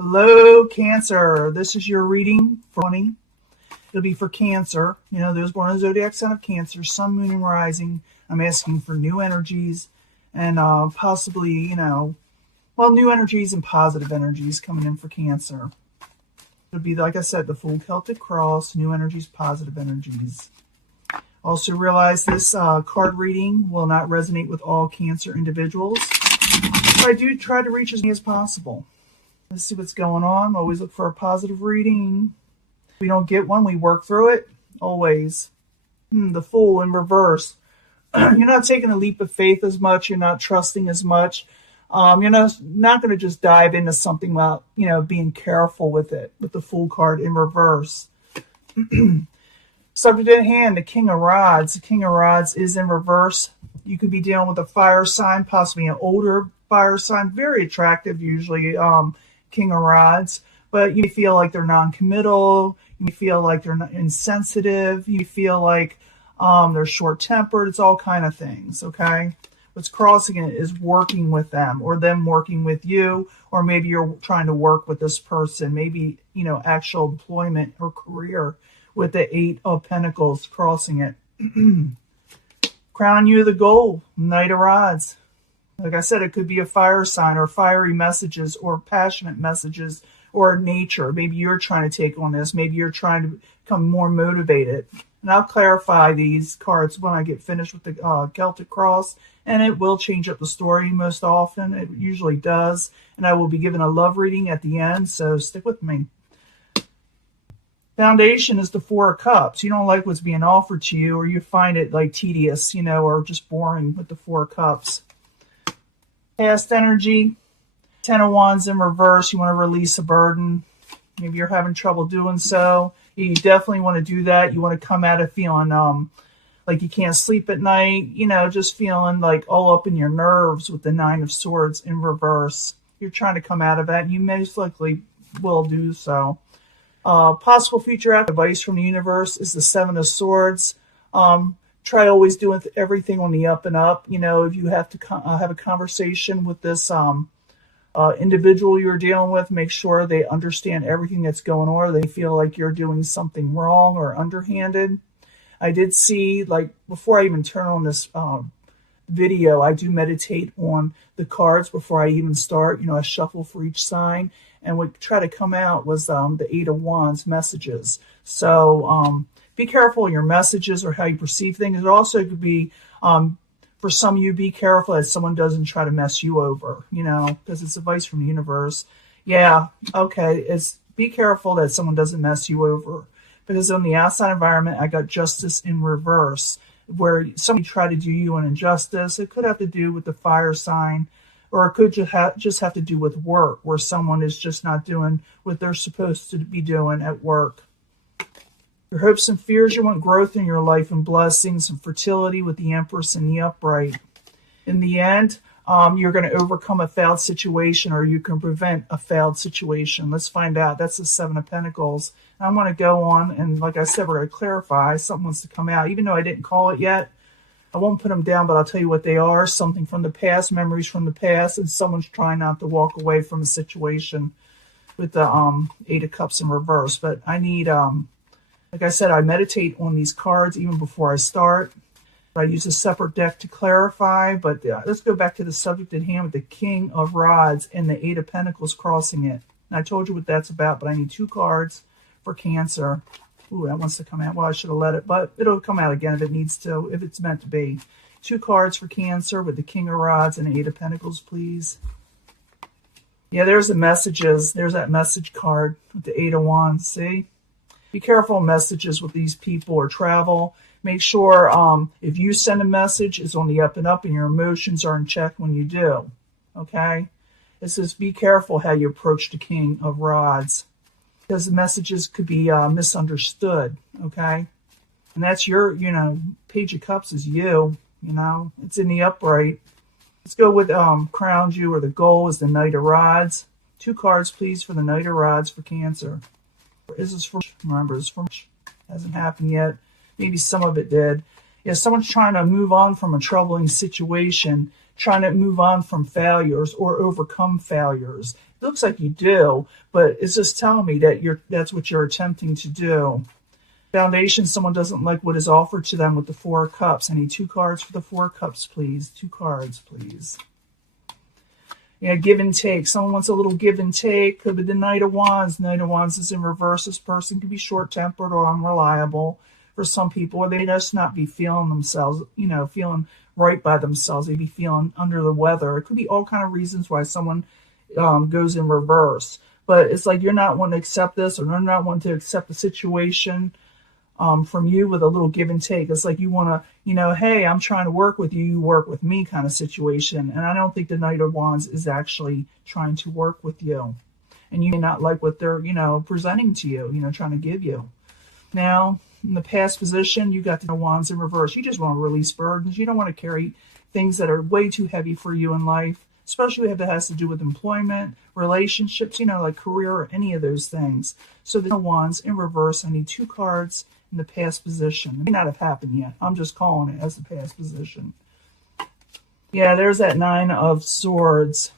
Hello, Cancer. This is your reading for 20. It'll be for Cancer. You know, those born in the zodiac sign of Cancer, Sun, Moon, and Rising. I'm asking for new energies and possibly, new energies and positive energies coming in for Cancer. It'll be, like I said, the full Celtic cross, new energies, positive energies. Also realize this card reading will not resonate with all Cancer individuals. But I do try to reach as many as possible. Let's see what's going on. Always look for a positive reading. If we don't get one, we work through it. Always. The Fool in reverse. You're not taking a leap of faith as much. You're not trusting as much. You're not going to just dive into something without, being careful with it. With the Fool card in reverse. Subject at hand, the King of Rods. The King of Rods is in reverse. You could be dealing with a fire sign, possibly an older fire sign. Very attractive, usually. King of Rods, but you feel like they're non-committal, you feel like they're not insensitive, you feel like they're short-tempered. It's all kind of things, okay? What's crossing it is working with them or them working with you, or maybe you're trying to work with this person, maybe, actual employment or career with the Eight of Pentacles crossing it. Crowning you the goal, Knight of Rods. Like I said, it could be a fire sign or fiery messages or passionate messages or nature. Maybe you're trying to take on this. Maybe you're trying to become more motivated. And I'll clarify these cards when I get finished with the Celtic Cross. And it will change up the story most often. It usually does. And I will be giving a love reading at the end. So stick with me. Foundation is the Four of Cups. You don't like what's being offered to you, or you find it like tedious, or just boring with the Four of Cups. Past energy, Ten of Wands in reverse. You want to release a burden. Maybe you're having trouble doing so. You definitely want to do that. You want to come out of feeling like you can't sleep at night. Just feeling like all up in your nerves with the Nine of Swords in reverse. You're trying to come out of that, and you most likely will do so. Possible future advice from the universe is the Seven of Swords. Try always doing everything on the up and up. If you have to have a conversation with this individual you're dealing with, make sure they understand everything that's going on, or they feel like you're doing something wrong or underhanded. I did see, before I even turn on this video, I do meditate on the cards before I even start. I shuffle for each sign, and what tried to come out was the Eight of Wands messages. So be careful in your messages or how you perceive things. It also could be, for some of you, be careful that someone doesn't try to mess you over, because it's advice from the universe. Yeah, okay, be careful that someone doesn't mess you over. Because on the outside environment, I got Justice in reverse, where somebody tried to do you an injustice. It could have to do with the fire sign, or it could just have to do with work, where someone is just not doing what they're supposed to be doing at work. Your hopes and fears, you want growth in your life and blessings and fertility with the Empress and the Upright. In the end, you're going to overcome a failed situation, or you can prevent a failed situation. Let's find out. That's the Seven of Pentacles. And I want to go on, and like I said, we're going to clarify. Something wants to come out. Even though I didn't call it yet, I won't put them down, but I'll tell you what they are. Something from the past, memories from the past, and someone's trying not to walk away from a situation with the Eight of Cups in reverse. But I need... like I said, I meditate on these cards even before I start. I use a separate deck to clarify, but let's go back to the subject at hand with the King of Rods and the Eight of Pentacles crossing it. And I told you what that's about, but I need 2 cards for Cancer. Ooh, that wants to come out. Well, I should have let it, but it'll come out again if it needs to, if it's meant to be. 2 cards for Cancer with the King of Rods and the Eight of Pentacles, please. Yeah, there's the messages. There's that message card with the Eight of Wands, see? Be careful messages with these people or travel. Make sure if you send a message, it's on the up and up, and your emotions are in check when you do. Okay? It says be careful how you approach the King of Rods, because the messages could be misunderstood. Okay? And that's your, Page of Cups is you. It's in the upright. Let's go with crowns you, or the goal is the Knight of Rods. 2 cards, please, for the Knight of Rods for Cancer. Is this for, remember, this hasn't happened yet. Maybe some of it did. Yeah, someone's trying to move on from a troubling situation, trying to move on from failures or overcome failures. It looks like you do, but it's just telling me that that's what you're attempting to do. Foundation, someone doesn't like what is offered to them with the Four of Cups. I need 2 cards for the Four of Cups, please. 2 cards, please. Yeah, give and take. Someone wants a little give and take. Could be the Knight of Wands. Knight of Wands is in reverse. This person could be short-tempered or unreliable for some people, or they just not be feeling themselves, feeling right by themselves. They'd be feeling under the weather. It could be all kind of reasons why someone goes in reverse. But it's like you're not wanting to accept this, or you're not wanting to accept the situation from you with a little give and take. It's like you want to, hey, I'm trying to work with you, you work with me kind of situation. And I don't think the Knight of Wands is actually trying to work with you. And you may not like what they're, presenting to you, trying to give you. Now, in the past position, you got the Wands in reverse. You just want to release burdens. You don't want to carry things that are way too heavy for you in life, especially if it has to do with employment, relationships, like career or any of those things. So the Wands in reverse, I need 2 cards in the past position. It may not have happened yet. I'm just calling it as the past position. Yeah, there's that 9 of Swords.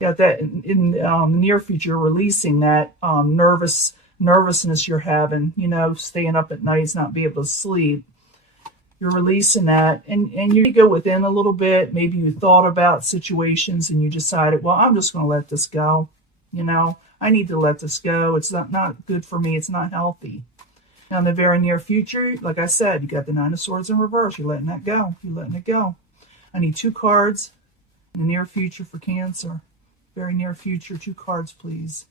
Got that in the near future, releasing that nervousness you're having, staying up at nights, not be able to sleep. You're releasing that, and you go within a little bit. Maybe you thought about situations and you decided, well, I'm just going to let this go. I need to let this go. It's not good for me. It's not healthy. Now, in the very near future, like I said, you got the 9 of Swords in reverse. You're letting that go. You're letting it go. I need 2 cards in the near future for Cancer. Very near future, 2 cards, please.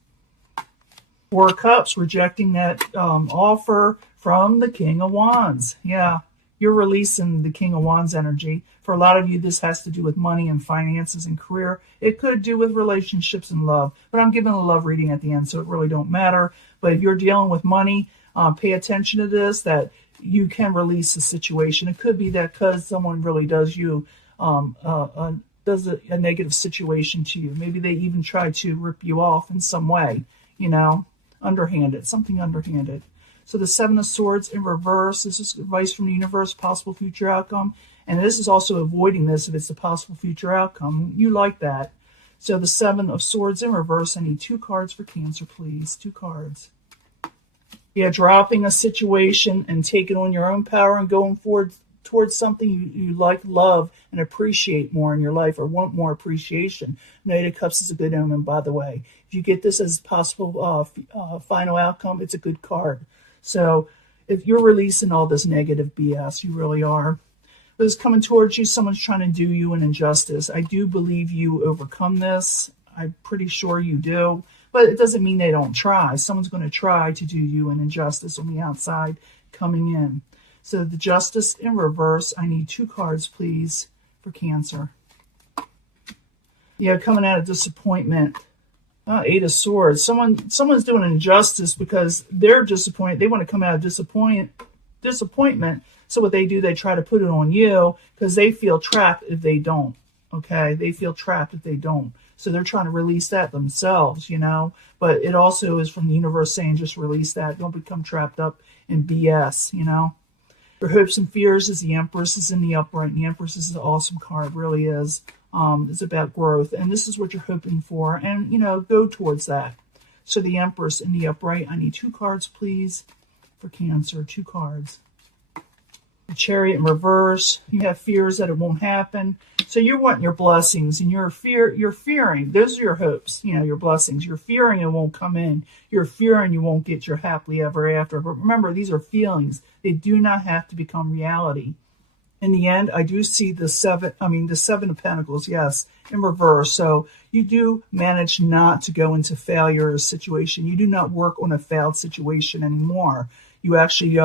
4 of Cups, rejecting that offer from the King of Wands. Yeah, you're releasing the King of Wands energy. For a lot of you, this has to do with money and finances and career. It could do with relationships and love. But I'm giving a love reading at the end, so it really don't matter. But if you're dealing with money, pay attention to this, that you can release a situation. It could be that because someone really does you, does a negative situation to you. Maybe they even try to rip you off in some way, underhanded, something underhanded. So the 7 of Swords in reverse, this is advice from the universe, possible future outcome. And this is also avoiding this if it's a possible future outcome. You like that. So the 7 of Swords in reverse, I need 2 cards for Cancer, please. 2 cards. Yeah, dropping a situation and taking on your own power and going forward towards something you like, love, and appreciate more in your life, or want more appreciation. Knight of Cups is a good omen, by the way. If you get this as possible final outcome, it's a good card. So if you're releasing all this negative BS, you really are. But it's coming towards you. Someone's trying to do you an injustice. I do believe you overcome this. I'm pretty sure you do. But it doesn't mean they don't try. Someone's going to try to do you an injustice on the outside coming in. So the Justice in reverse, I need 2 cards, please, for Cancer. Yeah, coming out of disappointment. 8 of Swords. Someone's doing an injustice because they're disappointed. They want to come out of disappointment. So what they do, they try to put it on you because they feel trapped if they don't. Okay? They feel trapped if they don't. So they're trying to release that themselves, But it also is from the universe saying just release that. Don't become trapped up in BS, Your hopes and fears is the Empress is in the upright. And the Empress is an awesome card, really is. It's about growth. And this is what you're hoping for. And, go towards that. So the Empress in the upright. I need 2 cards, please, for Cancer. 2 cards. The Chariot in reverse. You have fears that it won't happen. So you're wanting your blessings, and you're fearing. Those are your hopes, your blessings. You're fearing it won't come in. You're fearing you won't get your happily ever after. But remember, these are feelings. They do not have to become reality. In the end, I do see the 7 of Pentacles, yes, in reverse. So you do manage not to go into failure or situation. You do not work on a failed situation anymore. You actually,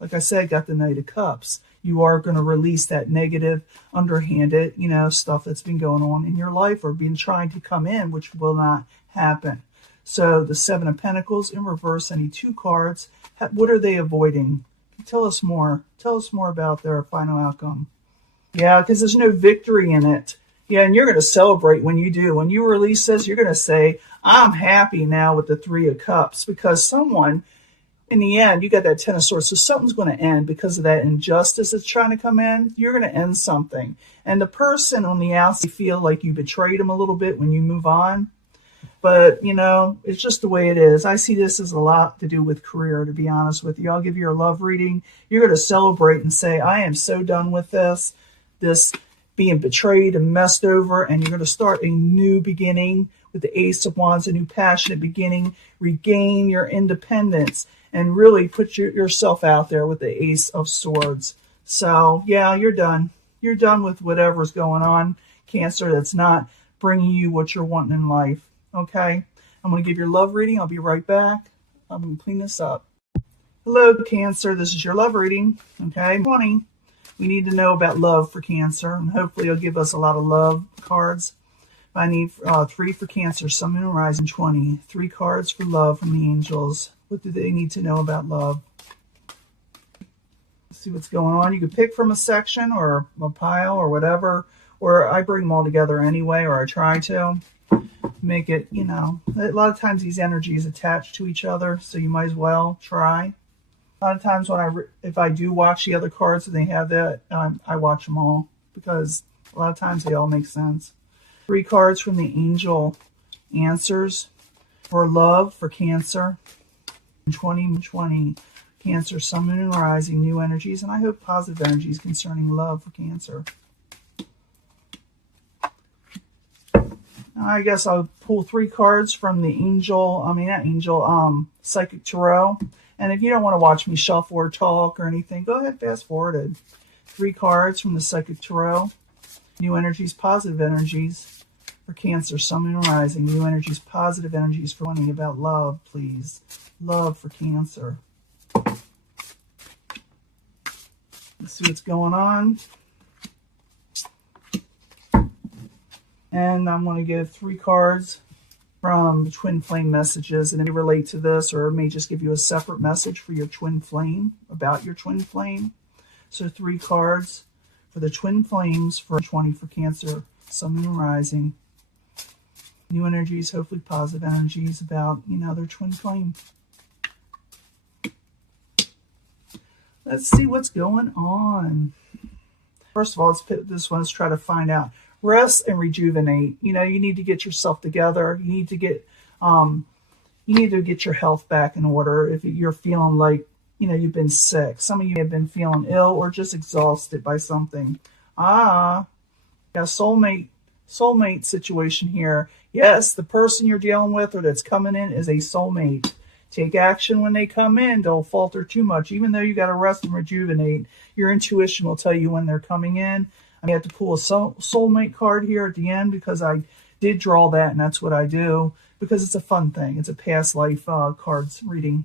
like I said, got the Knight of Cups. You are going to release that negative, underhanded, stuff that's been going on in your life or been trying to come in, which will not happen. So the 7 of Pentacles in reverse, I need 2 cards. What are they avoiding? Tell us more. Tell us more about their final outcome. Yeah, because there's no victory in it. Yeah, and you're going to celebrate when you do. When you release this, you're going to say, I'm happy now with the 3 of Cups, because someone, in the end, you got that 10 of Swords, so something's going to end because of that injustice that's trying to come in. You're going to end something. And the person on the outside feel like you betrayed them a little bit when you move on. But, it's just the way it is. I see this as a lot to do with career, to be honest with you. I'll give you a love reading. You're going to celebrate and say, I am so done with this being betrayed and messed over, and you're going to start a new beginning with the Ace of Wands, a new passionate beginning, regain your independence, and really put yourself out there with the Ace of Swords. So, yeah, you're done. You're done with whatever's going on, Cancer, that's not bringing you what you're wanting in life. Okay, I'm going to give your love reading. I'll be right back. I'm going to clean this up. Hello, Cancer. This is your love reading. Okay, 20. We need to know about love for Cancer, and hopefully it'll give us a lot of love cards. I need 3 for Cancer, Sun, Moon, and Rising. 20. 3 cards for love from the angels. What do they need to know about love? Let's see what's going on. You can pick from a section or a pile or whatever, or I bring them all together anyway, or I try to. Make it, a lot of times these energies attach to each other, so you might as well try. A lot of times if I do watch the other cards and they have that, I watch them all, because a lot of times they all make sense. 3 cards from the angel answers for love for Cancer. 2020, Cancer, Sun, Moon, and Rising, new energies, and I hope positive energies concerning love for Cancer. I guess I'll pull 3 cards from the Psychic Tarot. And if you don't want to watch me shuffle or talk or anything, go ahead, fast forward it. 3 cards from the Psychic Tarot. New energies, positive energies for Cancer, Sun, Moon, and Rising. New energies, positive energies for wanting about love, please. Love for Cancer. Let's see what's going on. And I'm going to give 3 cards from Twin Flame messages, and it may relate to this, or it may just give you a separate message for your Twin Flame, about your Twin Flame. So 3 cards for the Twin Flames for 20 for Cancer, Sun, Moon, and Rising. New energies, hopefully positive energies about, their Twin Flame. Let's see what's going on. First of all, let's put this one. Let's try to find out. Rest and rejuvenate. You need to get yourself together. You need to get your health back in order. If you're feeling like, you've been sick. Some of you have been feeling ill or just exhausted by something. Yeah, soulmate situation here. Yes, the person you're dealing with or that's coming in is a soulmate. Take action when they come in. Don't falter too much. Even though you got to rest and rejuvenate, your intuition will tell you when they're coming in. I have to pull a soulmate card here at the end because I did draw that, and that's what I do because it's a fun thing. It's a past life cards reading.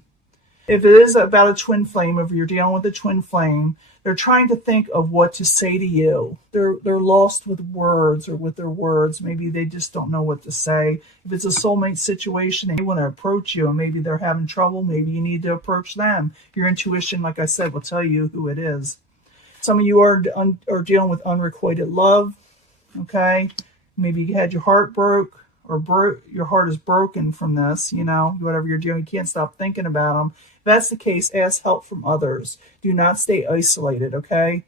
If it is about a twin flame, if you're dealing with a twin flame, they're trying to think of what to say to you. They're lost with words or with their words. Maybe they just don't know what to say. If it's a soulmate situation, they want to approach you, and maybe they're having trouble. Maybe you need to approach them. Your intuition, like I said, will tell you who it is. Some of you are dealing with unrequited love, okay? Maybe you had your heart broke or your heart is broken from this, whatever you're doing. You can't stop thinking about them. If that's the case, ask help from others. Do not stay isolated, okay?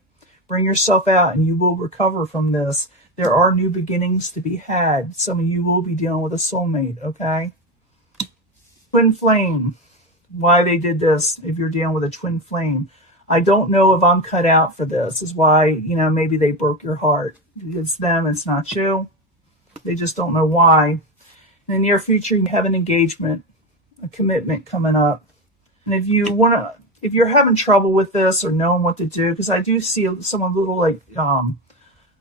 Bring yourself out and you will recover from this. There are new beginnings to be had. Some of you will be dealing with a soulmate, okay? Twin flame, why they did this if you're dealing with a twin flame. I don't know if I'm cut out for this, is why, maybe they broke your heart. It's them, it's not you. They just don't know why. In the near future, you have an engagement, a commitment coming up. And if you're having trouble with this or knowing what to do, because I do see someone a little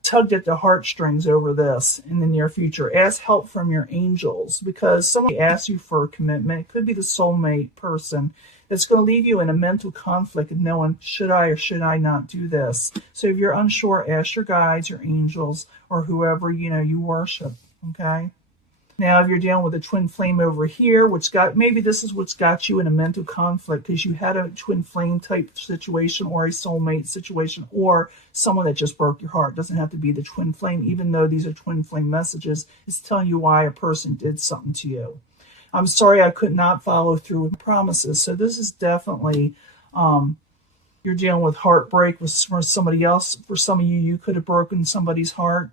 tugged at the heartstrings over this in the near future, ask help from your angels, because someone asks you for a commitment. It could be the soulmate person. It's going to leave you in a mental conflict of knowing, should I or should I not do this? So if you're unsure, ask your guides, your angels, or whoever, you worship, okay? Now, if you're dealing with a twin flame over here, maybe this is what's got you in a mental conflict because you had a twin flame type situation or a soulmate situation or someone that just broke your heart. It doesn't have to be the twin flame, even though these are twin flame messages. It's telling you why a person did something to you. I'm sorry I could not follow through with promises. So this is definitely, you're dealing with heartbreak for somebody else. For some of you, you could have broken somebody's heart,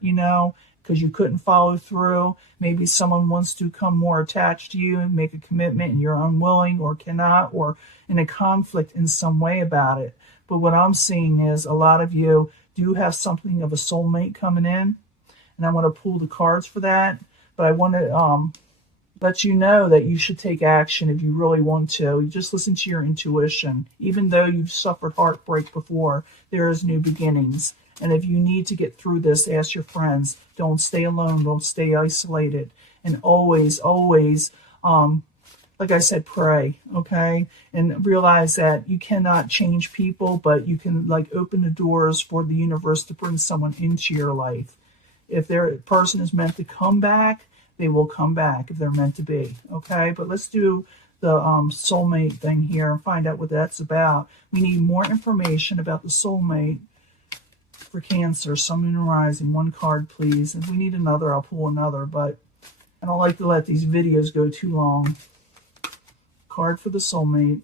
because you couldn't follow through. Maybe someone wants to become more attached to you and make a commitment and you're unwilling or cannot, or in a conflict in some way about it. But what I'm seeing is a lot of you do have something of a soulmate coming in, and I want to pull the cards for that. But I want to let you know that you should take action if you really want to. You just listen to your intuition. Even though you've suffered heartbreak before, there is new beginnings. And if you need to get through this, ask your friends. Don't stay alone. Don't stay isolated. And always, always, like I said, pray, okay? And realize that you cannot change people, but you can like open the doors for the universe to bring someone into your life. If their person is meant to come back, they will come back if they're meant to be, okay? But let's do the soulmate thing here and find out what that's about. We need more information about the soulmate for Cancer, Sun, Moon, and Rising. One card, please. If we need another, I'll pull another, but I don't like to let these videos go too long. Card for the soulmate.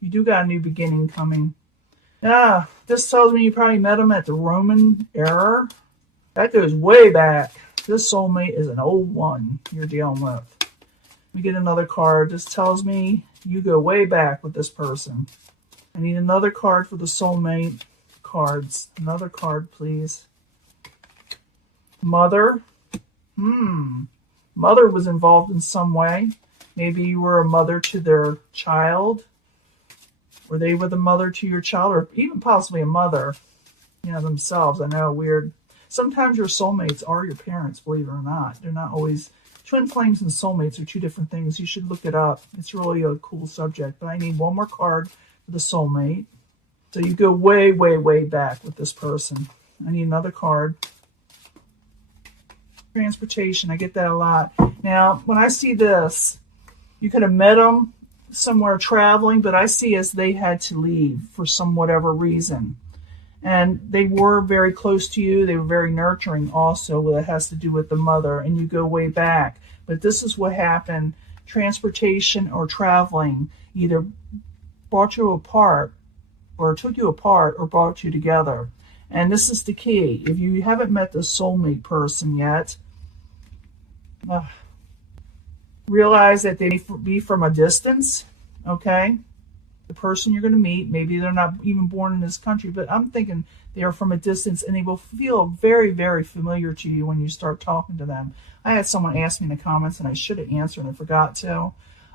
You do got a new beginning coming. This tells me you probably met him at the Roman era. That goes way back. This soulmate is an old one you're dealing with. We get another card. This tells me you go way back with this person. I need another card for the soulmate cards. Another card, please. Mother. Mother was involved in some way. Maybe you were a mother to their child, or they were the mother to your child, or even possibly a mother, themselves. I know, weird. Sometimes your soulmates are your parents, believe it or not. They're not always. Twin flames and soulmates are two different things. You should look it up. It's really a cool subject. But I need one more card for the soulmate. So you go way, way, way back with this person. I need another card. Transportation. I get that a lot. Now, when I see this, you could have met them somewhere traveling, but I see as they had to leave for some whatever reason. And they were very close to you. They were very nurturing also. Well, it has to do with the mother, and you go way back. But this is what happened. Transportation or traveling either brought you apart, or took you apart, or brought you together. And this is the key. If you haven't met the soulmate person yet, realize that they may be from a distance, okay? The person you're going to meet, maybe they're not even born in this country, but I'm thinking they are from a distance, and they will feel very, very familiar to you when you start talking to them. I had someone ask me in the comments, and I should have answered, and I forgot to.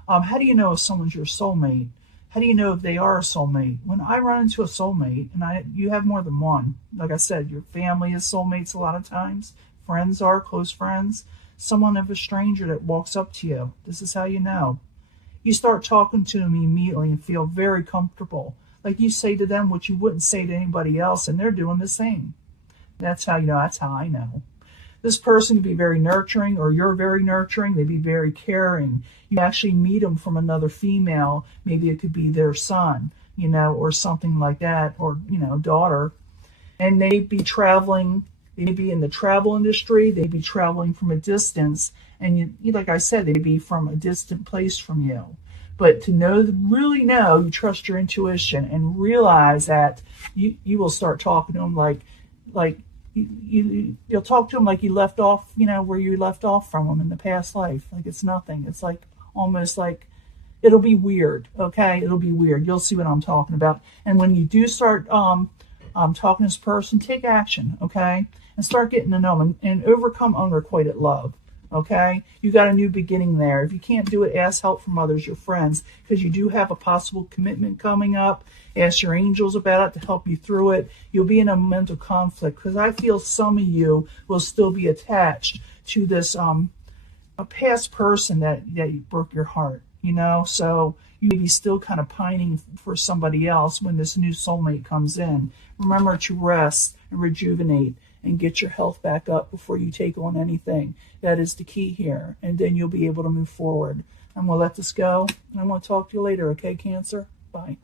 How do you know if someone's your soulmate? How do you know if they are a soulmate? When I run into a soulmate, and you have more than one, like I said, your family is soulmates a lot of times. Friends are, close friends. Someone of a stranger that walks up to you. This is how you know. You start talking to them immediately and feel very comfortable. Like you say to them what you wouldn't say to anybody else, and they're doing the same. That's how you know. That's how I know. This person can be very nurturing, or you're very nurturing. They'd be very caring. You actually meet them from another female. Maybe it could be their son, or something like that, or, daughter. And they'd be traveling. They'd be in the travel industry. They'd be traveling from a distance. And like I said, they'd be from a distant place from you. But to really know, you trust your intuition and realize that you will start talking to them like you'll talk to them like you left off, where you left off from them in the past life. Like it's nothing. It's like almost like it'll be weird. Okay, it'll be weird. You'll see what I'm talking about. And when you do start talking to this person, take action. Okay, and start getting to know them and overcome unrequited love. Okay, you got a new beginning there. If you can't do it, ask help from others, your friends, because you do have a possible commitment coming up. Ask your angels about it to help you through it. You'll be in a mental conflict because I feel some of you will still be attached to this a past person that broke your heart. So you may be still kind of pining for somebody else when this new soulmate comes in. Remember to rest and rejuvenate and get your health back up before you take on anything. That is the key here. And then you'll be able to move forward. I'm going to let this go, and I'm going to talk to you later, okay, Cancer? Bye.